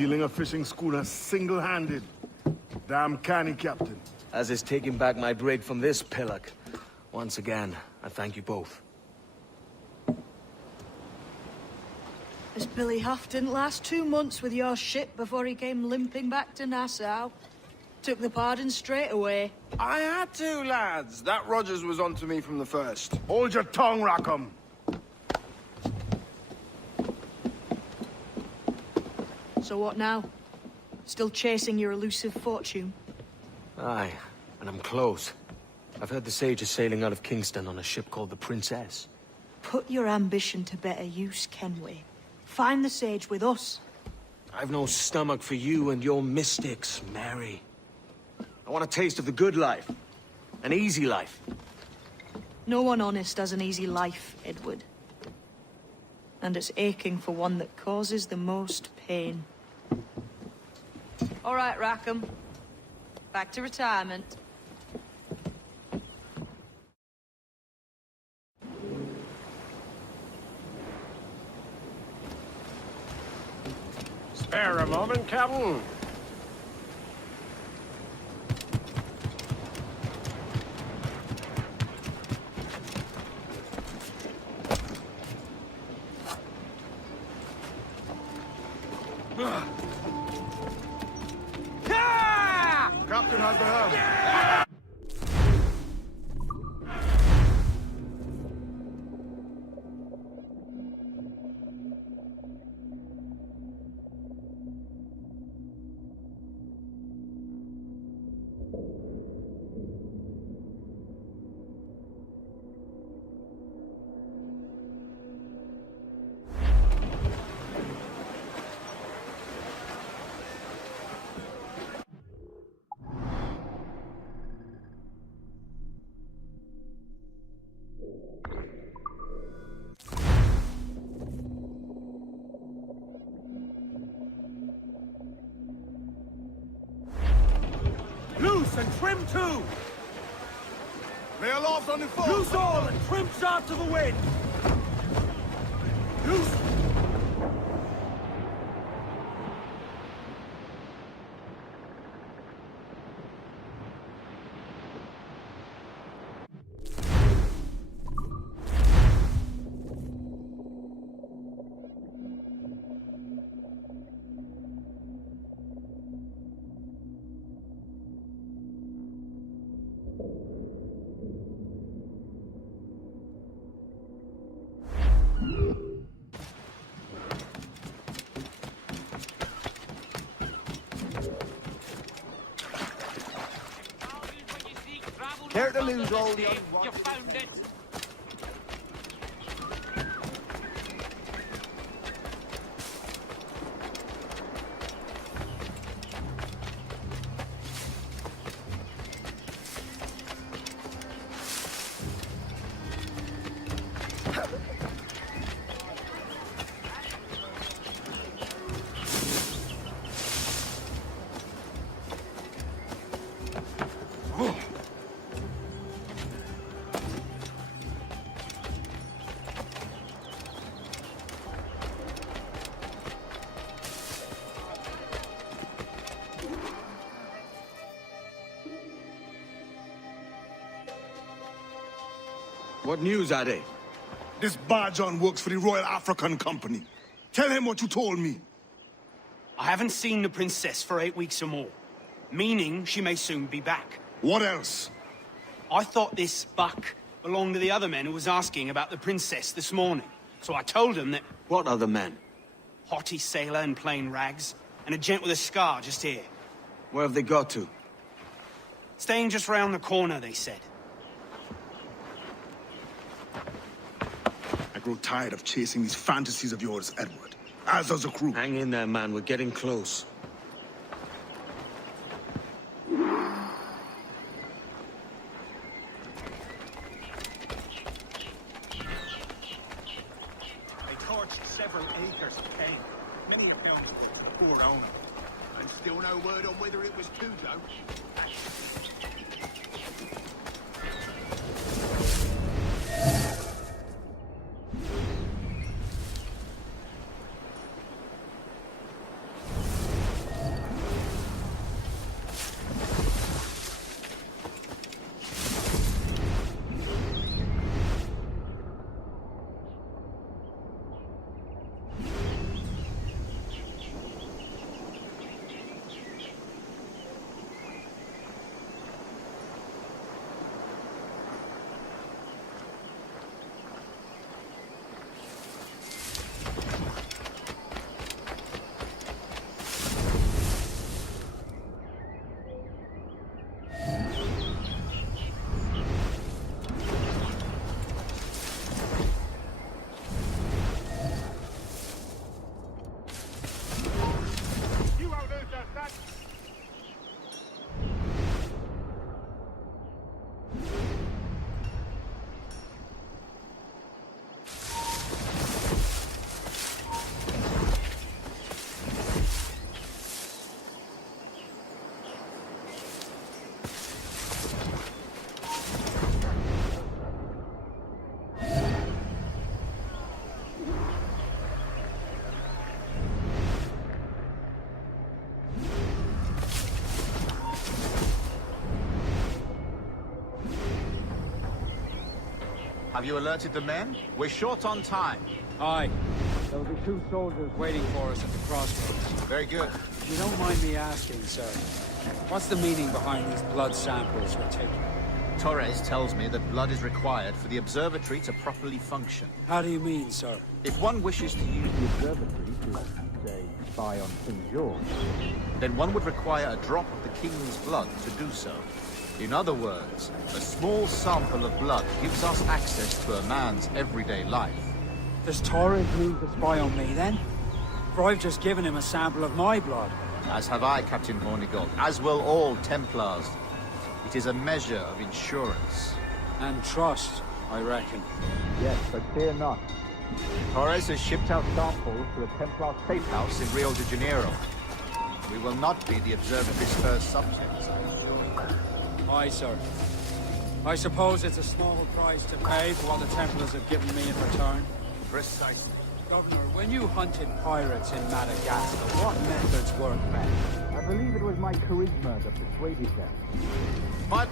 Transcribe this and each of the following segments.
Stealing a fishing schooner single-handed. Damn canny, Captain. As is taking back my brig from this pillock. Once again, I thank you both. This Billy Huff didn't last 2 months with your ship before he came limping back to Nassau. Took the pardon straight away. I had to, lads. That Rogers was onto me from the first. Hold your tongue, Rackham. So what now? Still chasing your elusive fortune? Aye, and I'm close. I've heard the Sage is sailing out of Kingston on a ship called the Princess. Put your ambition to better use, Kenway. Find the Sage with us. I've no stomach for you and your mystics, Mary. I want a taste of the good life. An easy life. No one honest has an easy life, Edward. And it's aching for one that causes the most pain. All right, Rackham. Back to retirement. Spare a moment, Captain. Captain has the helm. Loose and trim too! Lay aloft on the fore. Loose all and trim sharp to the wind! Loose! Care to lose all the... You found it! What news are they? This Barjon works for the Royal African Company. Tell him what you told me. I haven't seen the princess for 8 weeks or more, meaning she may soon be back. What else? I thought this buck belonged to the other men who was asking about the princess this morning. So I told him that What other men? haughty sailor in plain rags, and a gent with a scar just here. Where have they got to? Staying just round the corner, they said. I grow tired of chasing these fantasies of yours, Edward. As does the crew. Hang in there, man. We're getting close. They torched several acres of cane. Many accounts to the poor owner. And still no word on whether it was Cujo. Have you alerted the men? We're short on time. Aye. There'll be 2 soldiers waiting for us at the crossroads. Very good. If you don't mind me asking, sir, what's the meaning behind these blood samples we're taking? Torres tells me that blood is required for the observatory to properly function. How do you mean, sir? If one wishes to use the observatory to, say, spy on King George, then one would require a drop of the king's blood to do so. In other words, a small sample of blood gives us access to a man's everyday life. Does Torres mean to spy on me, then? For I've just given him a sample of my blood. As have I, Captain Hornigold, as will all Templars. It is a measure of insurance. And trust, I reckon. Yes, but fear not. Torres has shipped out samples to the Templar safe house in Rio de Janeiro. We will not be the observatory's first subjects, I'm sure. Aye, sir. I suppose it's a small price to pay for what the Templars have given me in return. Precisely. Governor, when you hunted pirates in Madagascar, what methods worked best? I believe it was my charisma that persuaded them. But...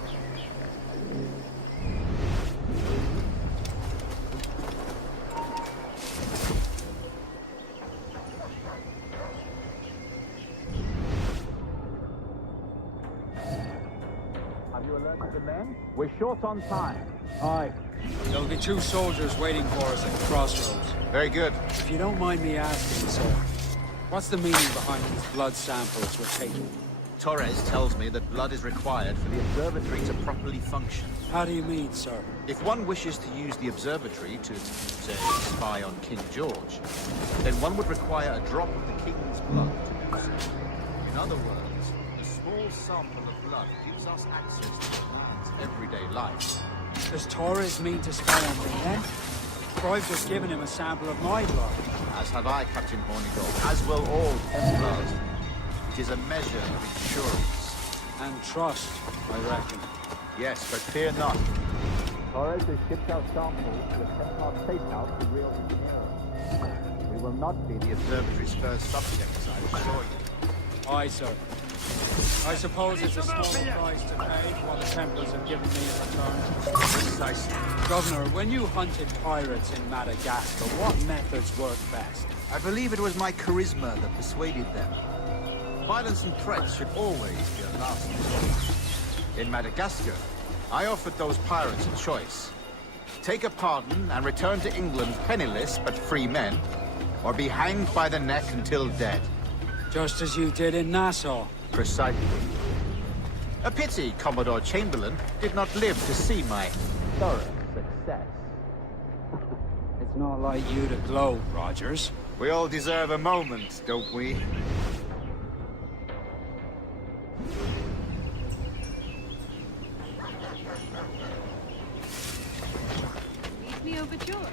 Have you alerted the men? We're short on time. Aye. There'll be 2 soldiers waiting for us at the crossroads. Very good. If you don't mind me asking, sir, what's the meaning behind these blood samples we're taking? Torres tells me that blood is required for the observatory to properly function. How do you mean, sir? If one wishes to use the observatory to, say, spy on King George, then one would require a drop of the king's blood to do so. In other words, a small sample of blood gives us access to a man's everyday life. Does Torres mean to spy on me, then? For I've just given him a sample of my blood. As have I, Captain Hornigold, as will all Templars. It is a measure of insurance. And trust, I reckon. Yes, but fear not. Torres has shipped out samples to the Templar safe house in Rio de Janeiro. We will not be the observatory's first subjects, I assure you. Aye, sir. I suppose it's a small price to pay for what the Templars have given me in return. Precisely. Governor, when you hunted pirates in Madagascar, what methods worked best? I believe it was my charisma that persuaded them. Violence and threats should always be a last resort. In Madagascar, I offered those pirates a choice. Take a pardon and return to England penniless but free men, or be hanged by the neck until dead. Just as you did in Nassau. Precisely. A pity Commodore Chamberlain did not live to see my thorough success. It's not like you to gloat, Rogers. We all deserve a moment, don't we? Leave me overjoyed.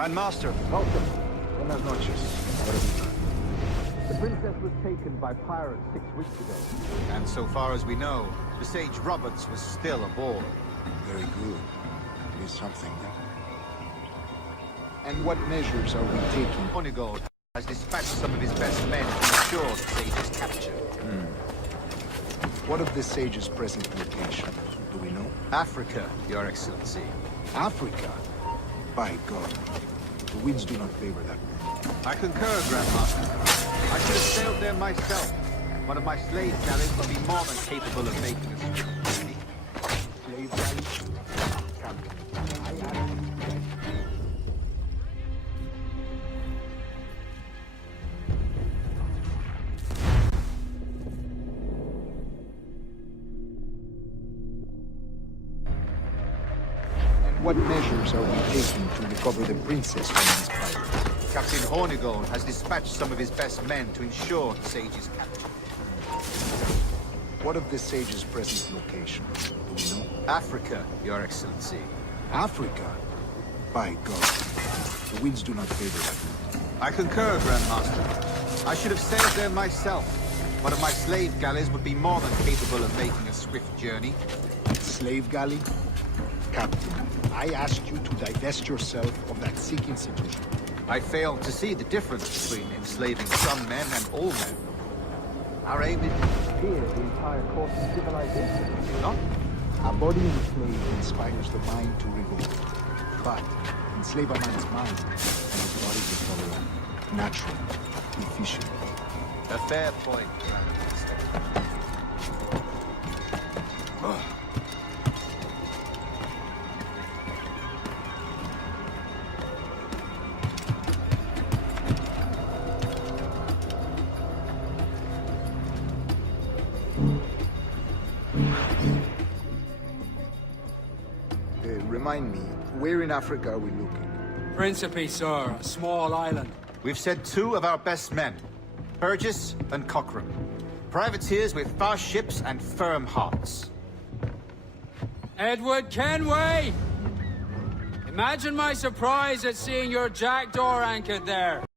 Grandmaster, welcome. Buenas noches. What have you done? The princess was taken by pirates 6 weeks ago. And so far as we know, the Sage Roberts was still aboard. Very good. It is something, yeah? And what measures are we taking? Hornigold has dispatched some of his best men to ensure the Sage's capture. What of the Sage's present location? Do we know? Africa, Your Excellency. Africa? By God. The winds do not favor that. I concur, Grandmaster. I should have sailed there myself. One of my slave galleys would be more than capable of making us. Slave galley? Captain, I ask you. What measures are we taking to recover the princess from these pirates? Captain Hornigold has dispatched some of his best men to ensure the Sage's capture. What of the Sage's present location? Do we know? Africa, Your Excellency. Africa? By God. The winds do not favor that. I concur, Grandmaster. I should have sailed there myself. One of my slave galleys would be more than capable of making a swift journey. Slave galley? Captain, I asked you to divest yourself of that Sikh institution. I failed to see the difference between enslaving some men and all men. Our aim is to steer the entire course of civilization, is it not? A body enslaved inspires the mind to revolt. But enslave a man's mind, and his body will follow on. Natural, efficient. A fair point, Grandmaster. Remind me, where in Africa are we looking? Principe, sir, a small island. We've sent 2 of our best men, Burgess and Cochrane. Privateers with fast ships and firm hearts. Edward Kenway! Imagine my surprise at seeing your jackdaw anchored there.